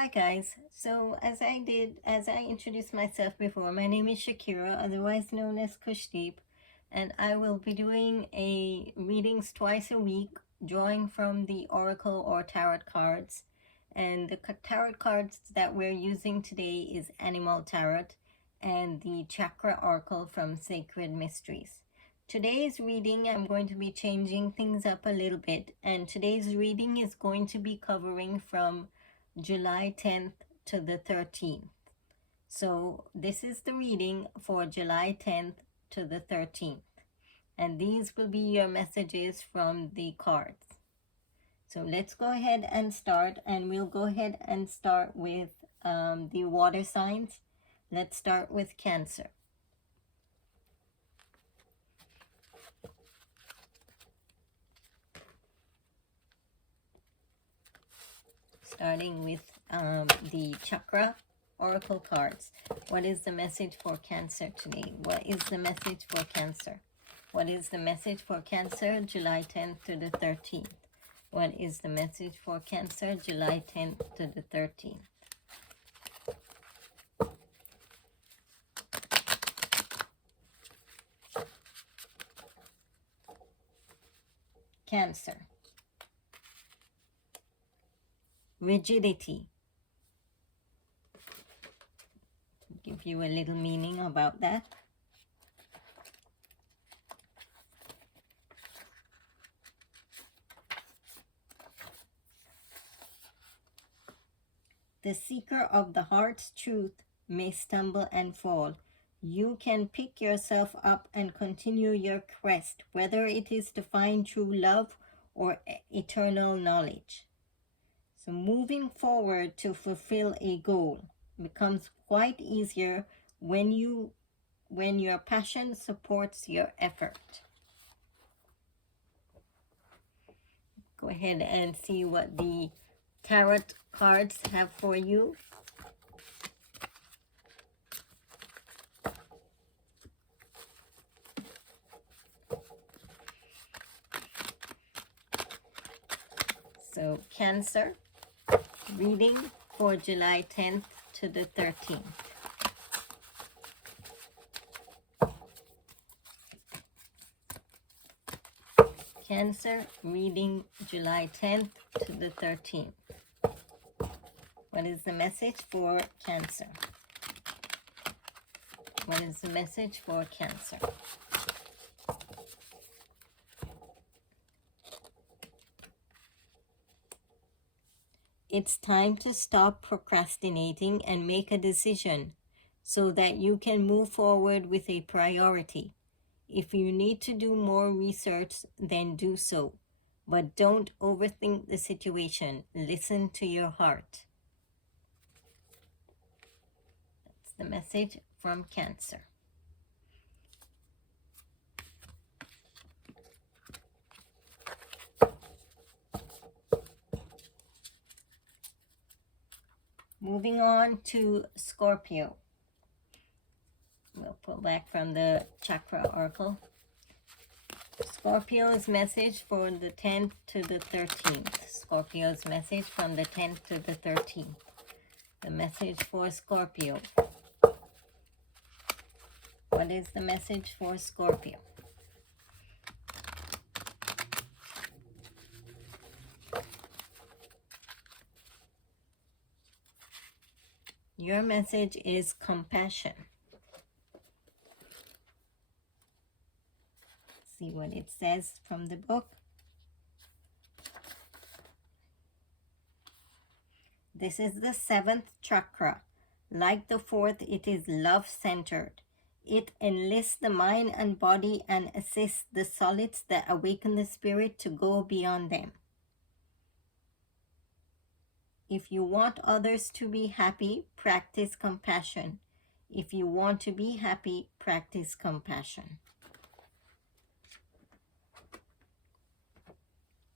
Hi guys, so as I introduced myself before, my name is Shakira, otherwise known as Kushdeep, and I will be doing a readings twice a week, drawing from the oracle or tarot cards. And the tarot cards that we're using today is Animal Tarot and the Chakra Oracle from Sacred Mysteries. Today's reading, I'm going to be changing things up a little bit, and today's reading is going to be covering from July 10th to the 13th. So this is the reading for July 10th to the 13th. And these will be your messages from the cards. So let's go ahead and start, and we'll go ahead and start with the water signs. Let's start with Cancer. Starting with the Chakra Oracle cards. What is the message for Cancer today? What is the message for Cancer? What is the message for Cancer, July 10th to the 13th? What is the message for Cancer, July 10th to the 13th? Cancer. Rigidity. Give you a little meaning about that. The seeker of the heart's truth may stumble and fall. You can pick yourself up and continue your quest, whether it is to find true love or eternal knowledge. So moving forward to fulfill a goal becomes quite easier when your passion supports your effort. Go ahead and see what the tarot cards have for you. So Cancer, reading for July 10th to the 13th. Cancer, reading July 10th to the 13th. What is the message for Cancer? What is the message for Cancer? It's time to stop procrastinating and make a decision so that you can move forward with a priority. If you need to do more research, then do so. But don't overthink the situation. Listen to your heart. That's the message from Cancer. Moving on to Scorpio. We'll pull back from the Chakra Oracle. Scorpio's message for the 10th to the 13th. Scorpio's message from the 10th to the 13th. The message for Scorpio. What is the message for Scorpio? Your message is compassion. See what it says from the book. This is the 7th chakra. Like the 4th, it is love-centered. It enlists the mind and body and assists the solids that awaken the spirit to go beyond them. If you want others to be happy, practice compassion. If you want to be happy, practice compassion.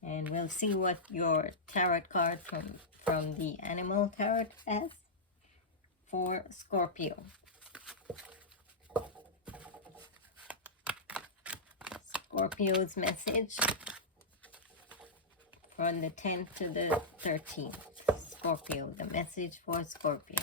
And we'll see what your tarot card from the Animal Tarot has for Scorpio. Scorpio's message from the 10th to the 13th. Scorpio. The message for Scorpio.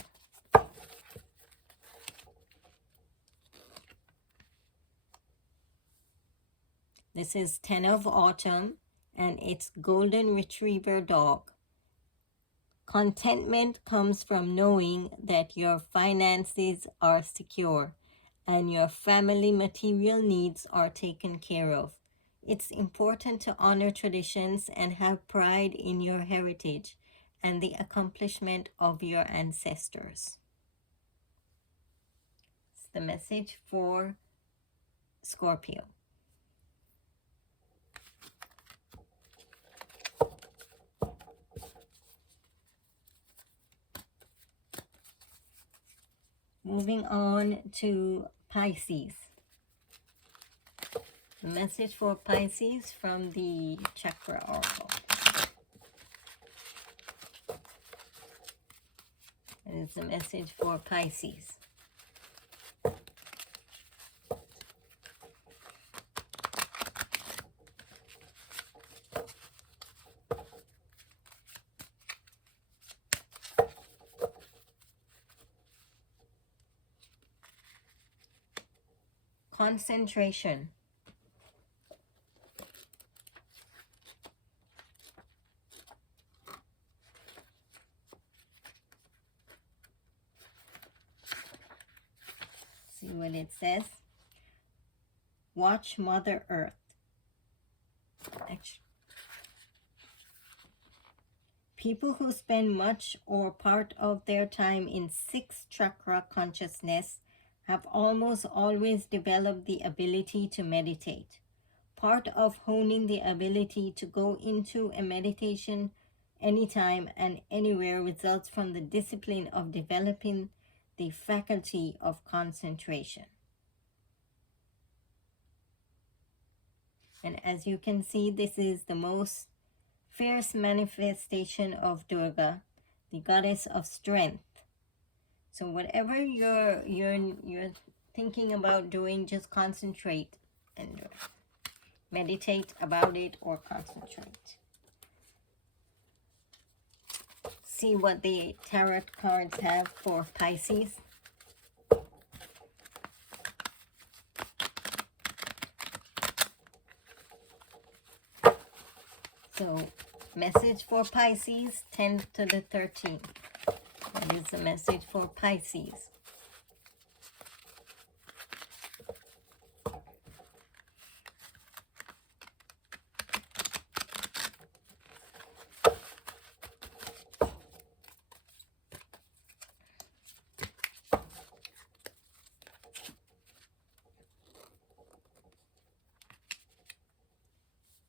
This is 10 of Autumn, and it's Golden Retriever Dog. Contentment comes from knowing that your finances are secure and your family material needs are taken care of. It's important to honor traditions and have pride in your heritage and the accomplishment of your ancestors. It's the message for Scorpio. Moving on to Pisces. The message for Pisces from the Chakra Oracle. It is the message for Pisces. Concentration. See what it says. Watch Mother Earth. People who spend much or part of their time in 6th chakra consciousness have almost always developed the ability to meditate. Part of honing the ability to go into a meditation anytime and anywhere results from the discipline of developing the faculty of concentration. And as you can see, this is the most fierce manifestation of Durga, the goddess of strength. So whatever you're thinking about doing, just concentrate and do it. Meditate about it or concentrate. See what the tarot cards have for Pisces. So, message for Pisces, 10th to the 13th. That is the message for Pisces.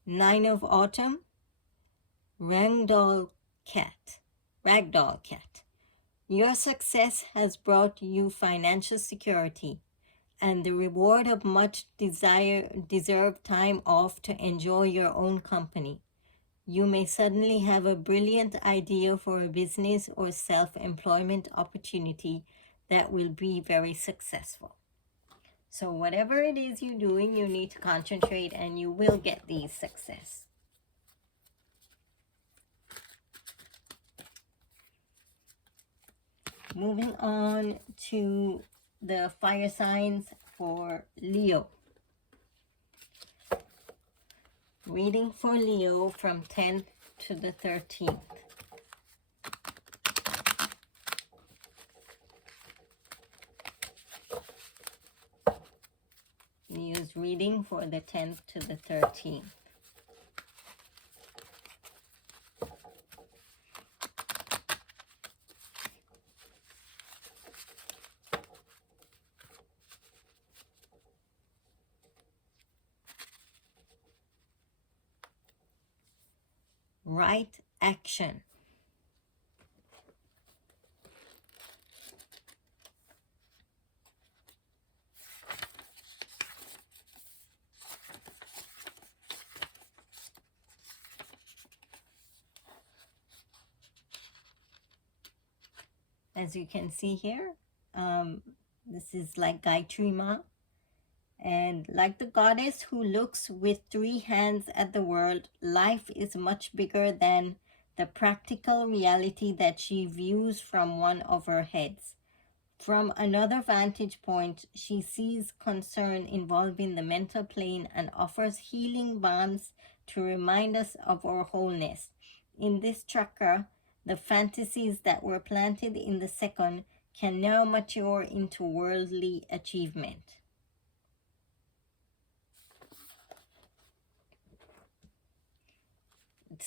Nine of Autumn, Ragdoll Cat. Your success has brought you financial security and the reward of much deserved time off to enjoy your own company. You may suddenly have a brilliant idea for a business or self-employment opportunity that will be very successful. So whatever it is you're doing, you need to concentrate and you will get the success. Moving on to the fire signs for Leo. Reading for Leo from 10th to the 13th. Leo's reading for the 10th to the 13th. Right action. As you can see here, this is like Gayatri Ma. And like the goddess who looks with 3 hands at the world, life is much bigger than the practical reality that she views from one of her heads. From another vantage point, she sees concern involving the mental plane and offers healing balms to remind us of our wholeness. In this chakra, the fantasies that were planted in the second can now mature into worldly achievement. Let's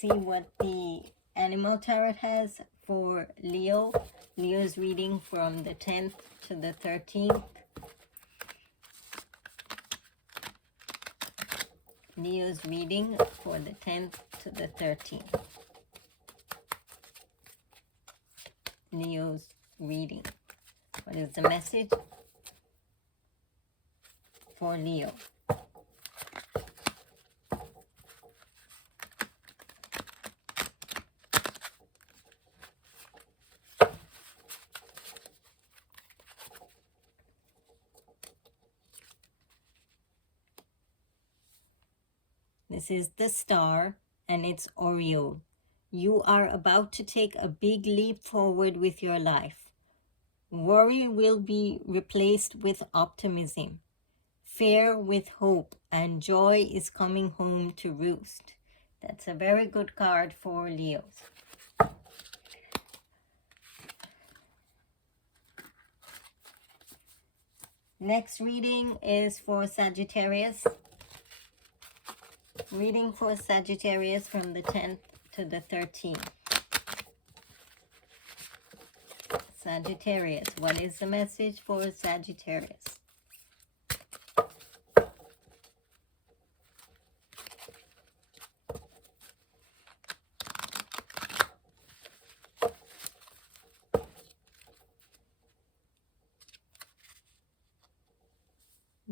see what the animal tarot has for Leo. Leo's reading from the 10th to the 13th. Leo's reading for the 10th to the 13th. Leo's reading. What is the message for Leo? This is the star, and it's Oreo. You are about to take a big leap forward with your life. Worry will be replaced with optimism. Fear with hope, and joy is coming home to roost. That's a very good card for Leos. Next reading is for Sagittarius. Reading for Sagittarius from the 10th to the 13th. Sagittarius, what is the message for Sagittarius?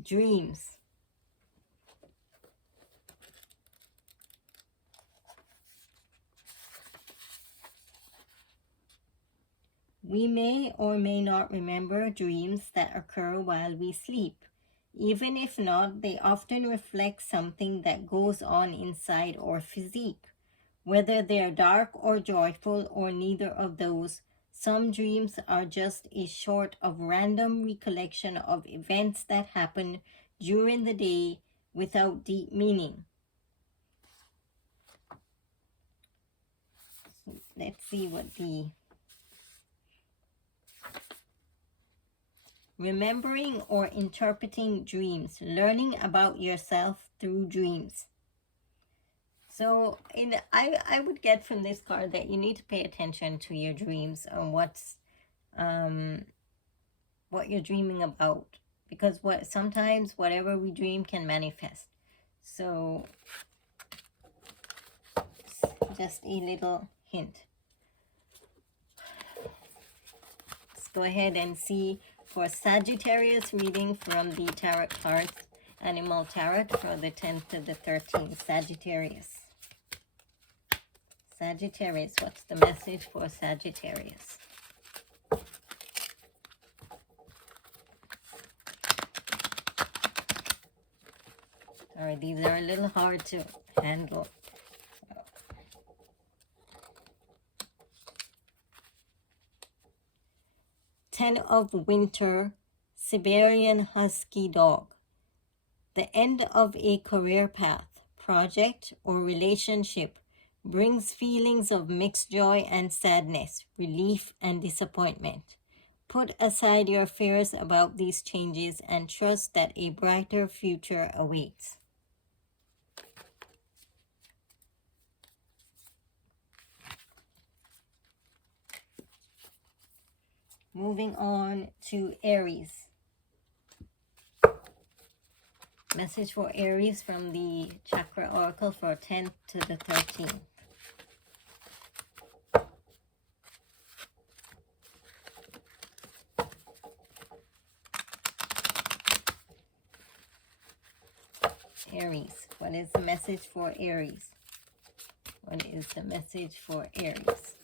Dreams. We may or may not remember dreams that occur while we sleep. Even if not, they often reflect something that goes on inside our physique. Whether they're dark or joyful or neither of those, some dreams are just a sort of random recollection of events that happen during the day without deep meaning. Let's see what the remembering or interpreting dreams, learning about yourself through dreams. So I would get from this card that you need to pay attention to your dreams and what you're dreaming about, because sometimes whatever we dream can manifest. So just a little hint. Let's go ahead and see for Sagittarius reading from the Tarot cards, Animal Tarot for the 10th to the 13th. Sagittarius. Sagittarius, what's the message for Sagittarius? Sorry, these are a little hard to handle. 10 of Winter, Siberian Husky Dog. The end of a career path, project, or relationship brings feelings of mixed joy and sadness, relief and disappointment. Put aside your fears about these changes and trust that a brighter future awaits. Moving on to Aries. Message for Aries from the Chakra Oracle for 10th to the 13th. Aries. What is the message for Aries? What is the message for Aries?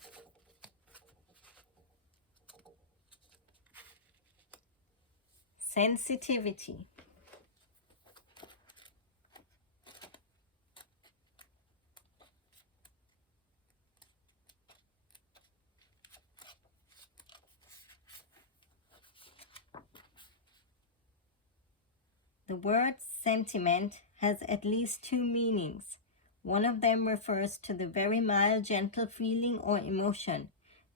Sensitivity. The word sentiment has at least two meanings. One of them refers to the very mild, gentle feeling or emotion.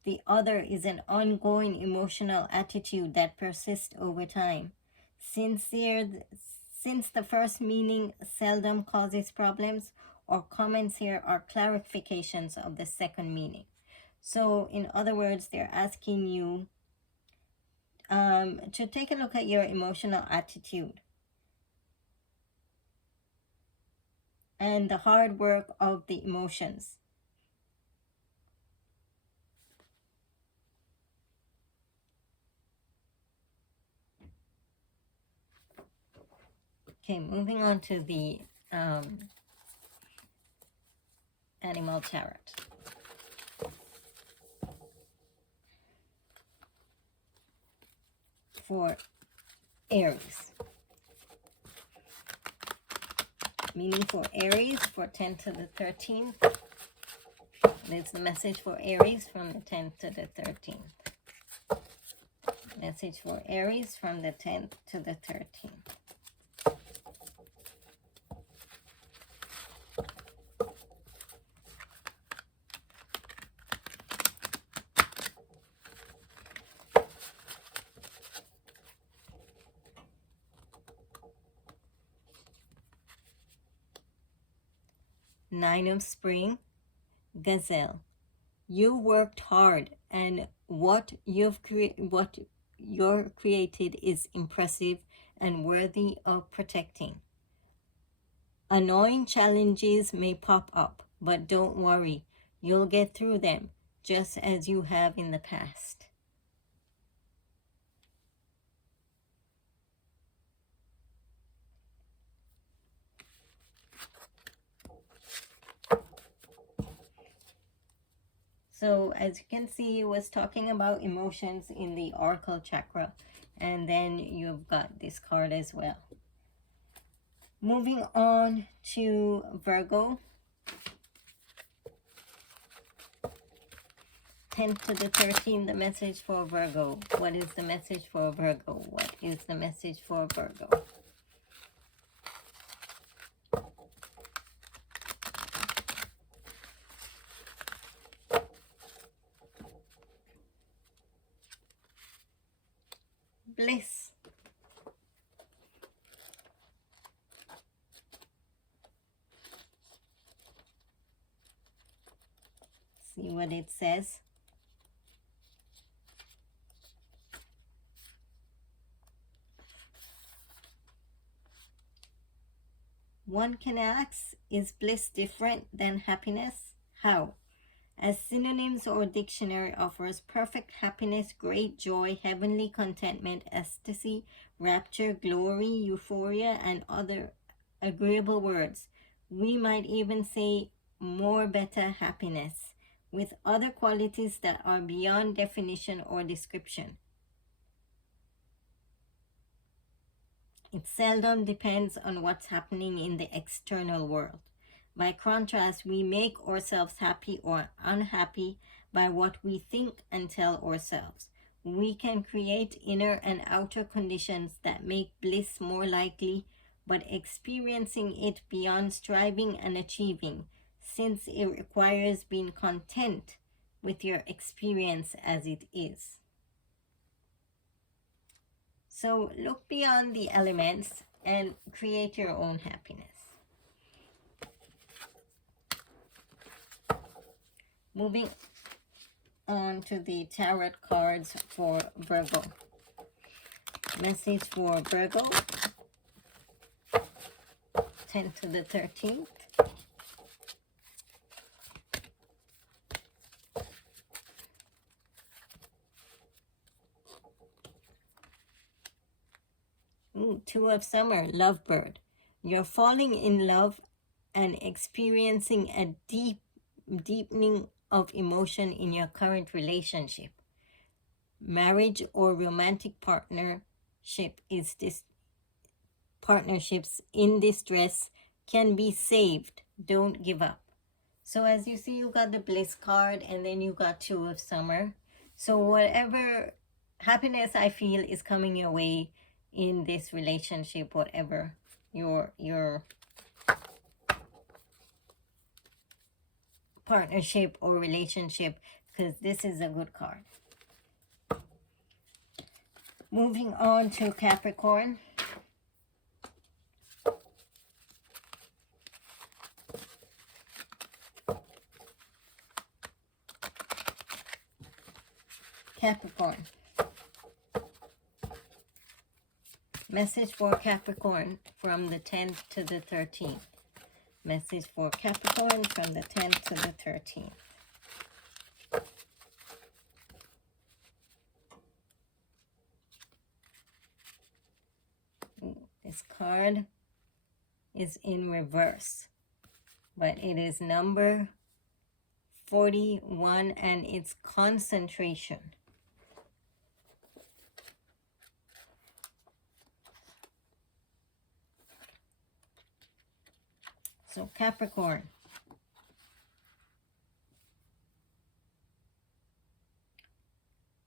The other is an ongoing emotional attitude that persists over time. Since the first meaning seldom causes problems, or comments here are clarifications of the second meaning. So, in other words, they're asking you to take a look at your emotional attitude and the hard work of the emotions. Okay, moving on to the animal tarot. For Aries. Meaning for Aries for 10 to the 13th. That's the message for Aries from the 10th to the 13th. Message for Aries from the 10th to the 13th. Nine of Spring, Gazelle. You worked hard, and what you're created is impressive and worthy of protecting. Annoying challenges may pop up, but don't worry, you'll get through them, just as you have in the past. So as you can see, it was talking about emotions in the Oracle chakra. And then you've got this card as well. Moving on to Virgo. 10 to the 13, the message for Virgo. What is the message for Virgo? What is the message for Virgo? Bliss. See what it says. One can ask, is bliss different than happiness? How? As synonyms or dictionary offers perfect happiness, great joy, heavenly contentment, ecstasy, rapture, glory, euphoria, and other agreeable words. We might even say more better happiness, with other qualities that are beyond definition or description. It seldom depends on what's happening in the external world. By contrast, we make ourselves happy or unhappy by what we think and tell ourselves. We can create inner and outer conditions that make bliss more likely, but experiencing it beyond striving and achieving, since it requires being content with your experience as it is. So look beyond the elements and create your own happiness. Moving on to the tarot cards for Virgo. Message for Virgo, 10 to the 13th. Two of Summer, Lovebird. You're falling in love and experiencing a deepening of emotion in your current relationship. Marriage or romantic partnerships in distress can be saved. Don't give up. So as you see, you got the Bliss card and then you got Two of Summer. So whatever happiness I feel is coming your way, in this relationship, whatever your partnership or relationship, because this is a good card. Moving on to Capricorn. Capricorn. Message for Capricorn from the 10th to the 13th. Message for Capricorn from the 10th to the 13th. This card is in reverse, but it is number 41 and it's concentration. So Capricorn,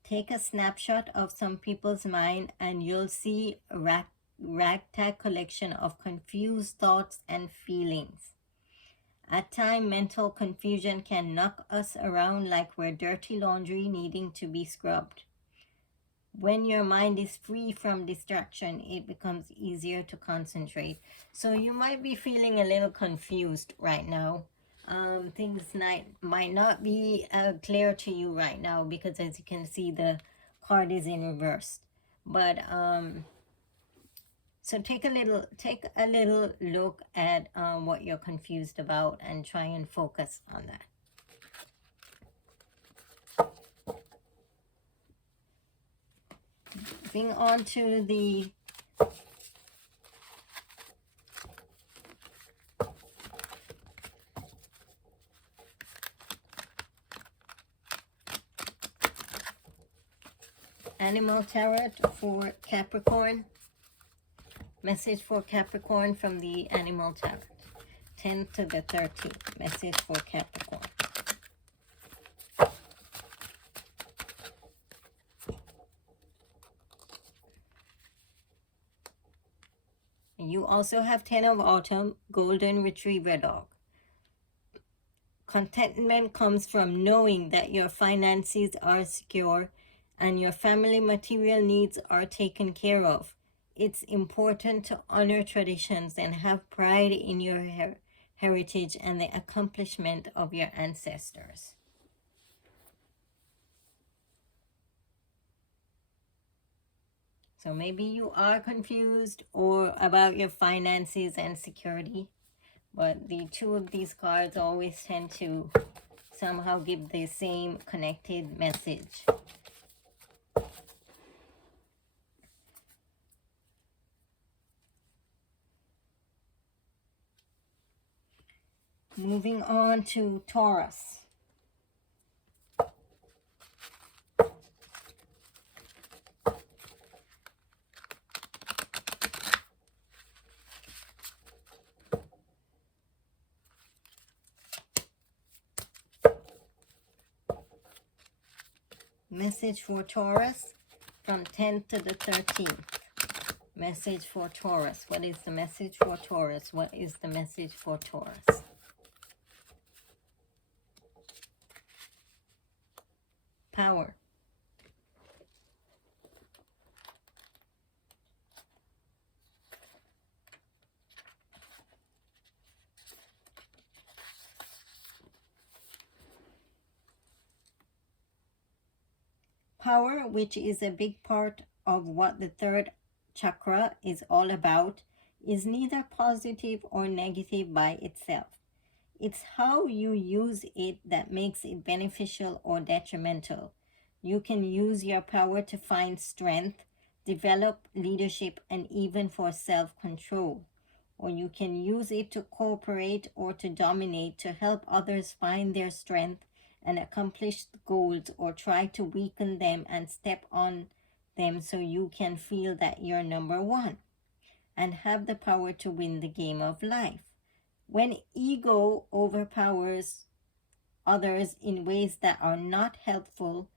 take a snapshot of some people's mind and you'll see a ragtag collection of confused thoughts and feelings. At times, mental confusion can knock us around like we're dirty laundry needing to be scrubbed. When your mind is free from distraction, it becomes easier to concentrate. So you might be feeling a little confused right now. Things might not be clear to you right now because, as you can see, the card is in reverse. But so take a little look at what you're confused about and try and focus on that. Moving on to the Animal Tarot for Capricorn. Message for Capricorn from the Animal Tarot. 10th to the 13th. Message for Capricorn. You also have 10 of Autumn, Golden Retriever Dog. Contentment comes from knowing that your finances are secure and your family material needs are taken care of. It's important to honor traditions and have pride in your heritage and the accomplishment of your ancestors. So maybe you are confused or about your finances and security, but the two of these cards always tend to somehow give the same connected message. Moving on to Taurus. Message for Taurus from 10th to the 13th. Message for Taurus. What is the message for Taurus? What is the message for Taurus? Power. Power, which is a big part of what the third chakra is all about, is neither positive or negative by itself. It's how you use it that makes it beneficial or detrimental. You can use your power to find strength, develop leadership, and even for self-control. Or you can use it to cooperate or to dominate to help others find their strength and accomplish goals, or try to weaken them and step on them so you can feel that you're number one and have the power to win the game of life. When ego overpowers others in ways that are not helpful,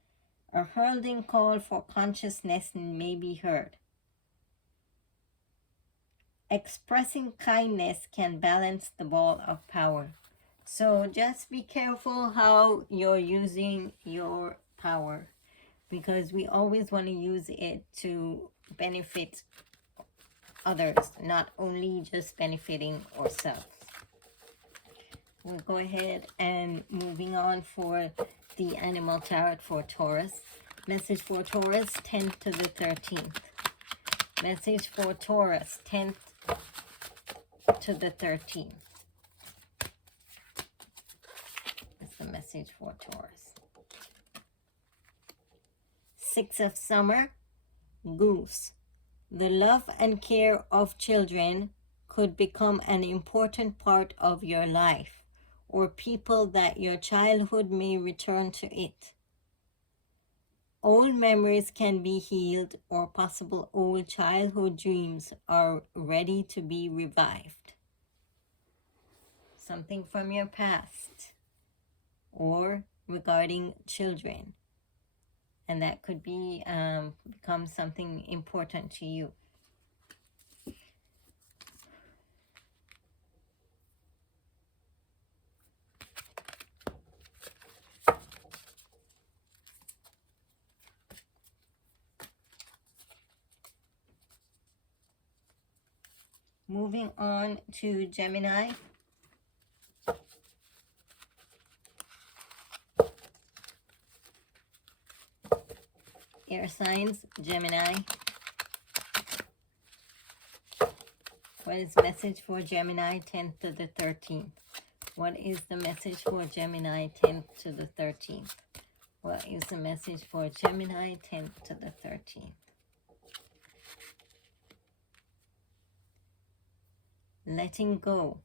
a heralding call for consciousness may be heard. expressing kindness can balance the ball of power. So just be careful how you're using your power, because we always want to use it to benefit others, not only just benefiting ourselves. We'll go ahead and moving on for the animal tarot for Taurus. Message for Taurus, 10th to the 13th. Message for Taurus, 10th to the 13th. That's the message for Taurus. 6 of Summer, Goose. The love and care of children could become an important part of your life, or people that your childhood may return to it. Old memories can be healed, or possible old childhood dreams are ready to be revived. Something from your past or regarding children. And that could be become something important to you. Moving on to Gemini. Air signs, Gemini. What is the message for Gemini, 10th to the 13th? What is the message for Gemini, 10th to the 13th? What is the message for Gemini, 10th to the 13th? Letting go.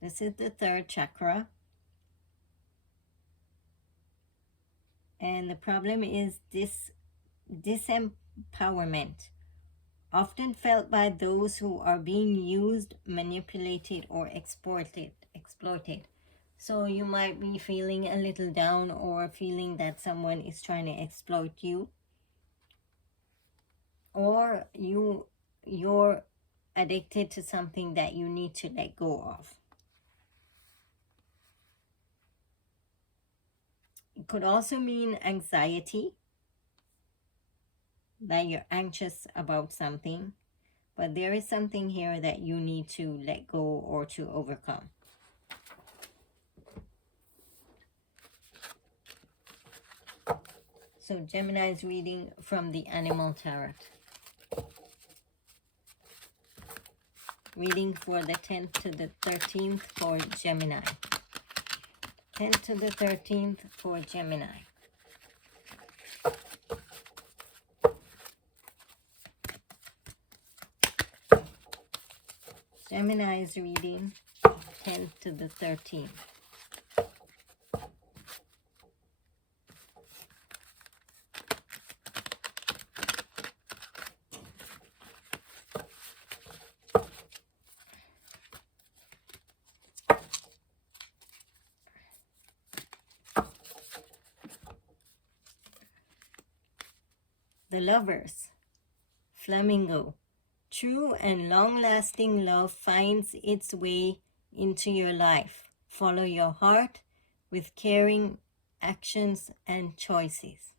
This is the third chakra. And the problem is this disempowerment, often felt by those who are being used, manipulated, or exploited. So you might be feeling a little down or feeling that someone is trying to exploit you. Or you're addicted to something that you need to let go of. It could also mean anxiety, that you're anxious about something, but there is something here that you need to let go or to overcome. So Gemini is reading from the Animal Tarot. Reading for the 10th to the 13th for Gemini. 10th to the 13th for Gemini. Gemini is reading 10th to the 13th. The Lovers, Flamingo. True and long-lasting love finds its way into your life. Follow your heart with caring actions and choices.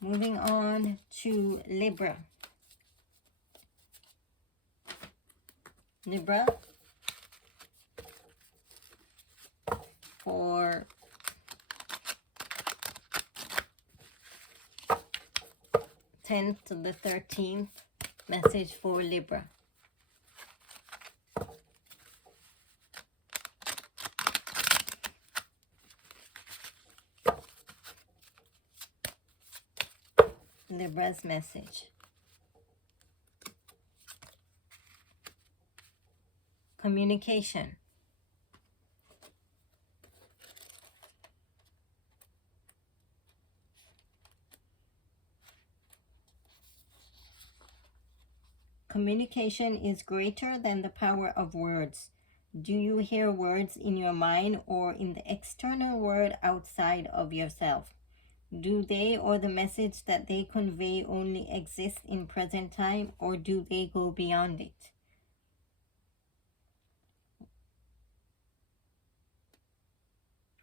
Moving on to Libra. Libra, for tenth to the 13th, message for Libra. Libra's message. Communication. communication is greater than the power of words. Do you hear words in your mind or in the external world outside of yourself? Do they or the message that they convey only exist in present time, or do they go beyond it?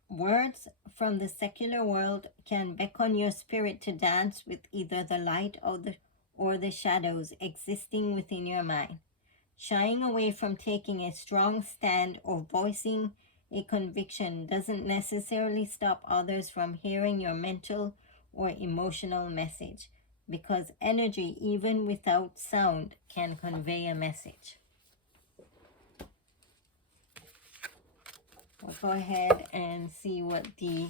Words from the secular world can beckon your spirit to dance with either the light or the shadows existing within your mind. Shying away from taking a strong stand or voicing a conviction doesn't necessarily stop others from hearing your mental or emotional message, because energy, even without sound, can convey a message. We'll go ahead and see what the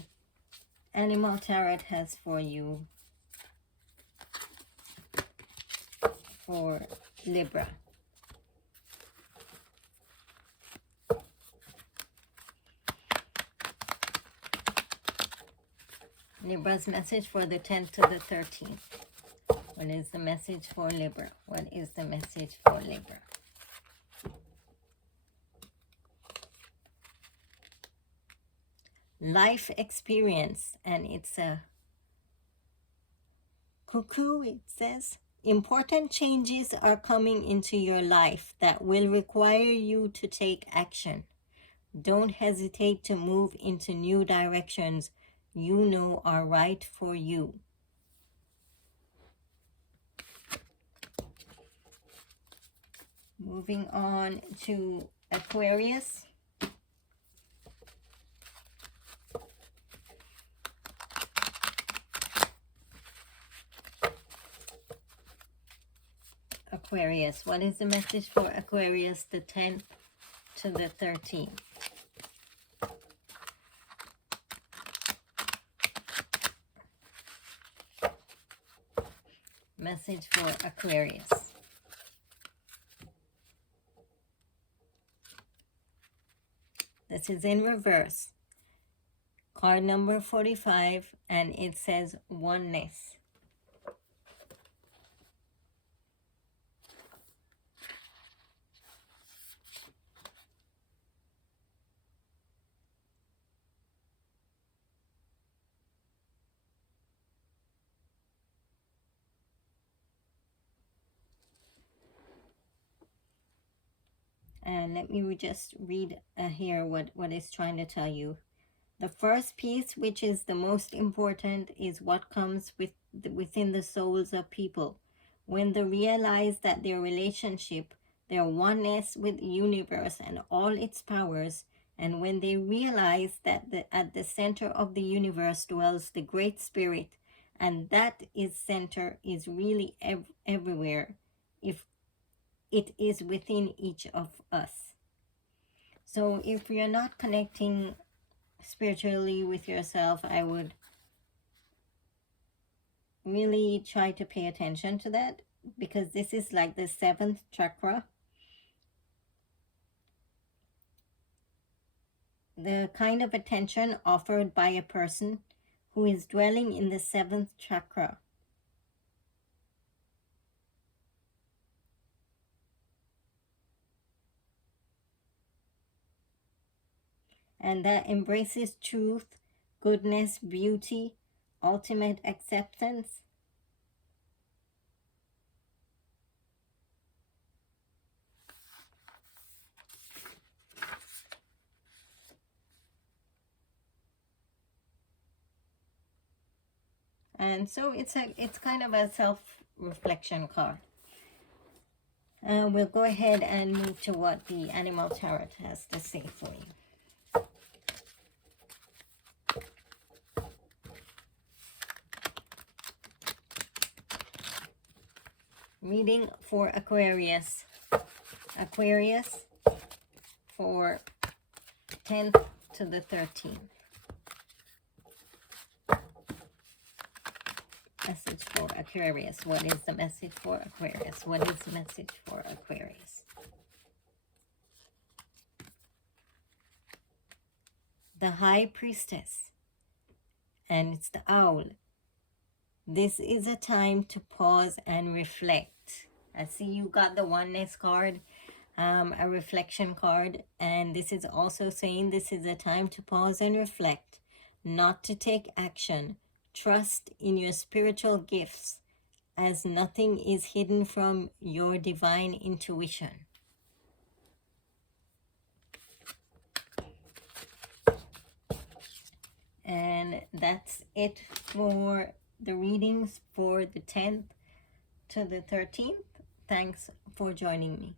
Animal Tarot has for you for Libra. Libra's message for the 10th to the 13th. What is the message for Libra? What is the message for Libra? Life experience, and it's a cuckoo, it says. Important changes are coming into your life that will require you to take action. Don't hesitate to move into new directions you know are right for you. Moving on to Aquarius. Aquarius, what is the message for Aquarius, the 10th to the 13th? Message for Aquarius. This is in reverse. Card number 45, and it says oneness. And let me just read here what it's trying to tell you. The first piece, which is the most important, is what comes within the souls of people. When they realize that their relationship, their oneness with the universe and all its powers, and when they realize that at the center of the universe dwells the Great Spirit, and that center is really everywhere, if it is within each of us. So if you're not connecting spiritually with yourself, I would really try to pay attention to that, because this is like the 7th chakra. The kind of attention offered by a person who is dwelling in the 7th chakra. And that embraces truth, goodness, beauty, ultimate acceptance. And so it's kind of a self-reflection card. We'll go ahead and move to what the Animal Tarot has to say for you. Reading for Aquarius. Aquarius for 10th to the 13th. Message for Aquarius. What is the message for Aquarius? What is the message for Aquarius? The High Priestess. And it's the owl. This is a time to pause and reflect. I see you got the oneness card, a reflection card, and this is also saying this is a time to pause and reflect, not to take action. Trust in your spiritual gifts, as nothing is hidden from your divine intuition. And that's it for the readings for the 10th to the 13th. Thanks for joining me.